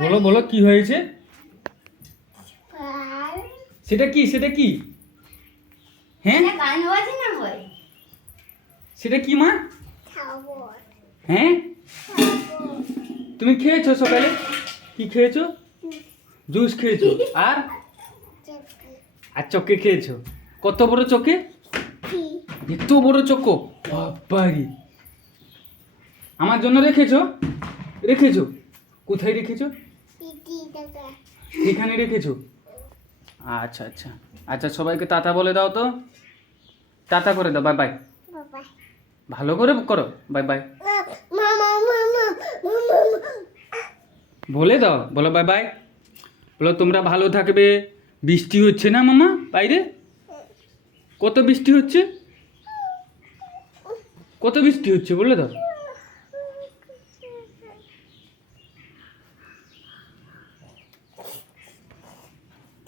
বলো বলো কি হয়েছে? সেটা কি সেটা কি? হ্যাঁ সেটা কি মা? হ্যাঁ তুমি খেয়েছো সকালে? কি খেয়েছো? জুস খেয়েছো আর আর চকে খেয়েছো? কত বড় চকে? এত বড় চকো বাবারি! আমার জন্য রেখেছো? রেখেছো কোথায় রেখেছো? এখানে রেখেছো? আচ্ছা আচ্ছা আচ্ছা, সবাইকে টাটা বলে দাও তো। টাটা করে দাও, বাই বাই। ভালো করে করো, বাই বাই বলে দাও। বলো বাই বাই। বলো তোমরা ভালো থাকবে। বৃষ্টি হচ্ছে না মামা বাইরে? কত বৃষ্টি হচ্ছে? কত বৃষ্টি হচ্ছে বলে দাও।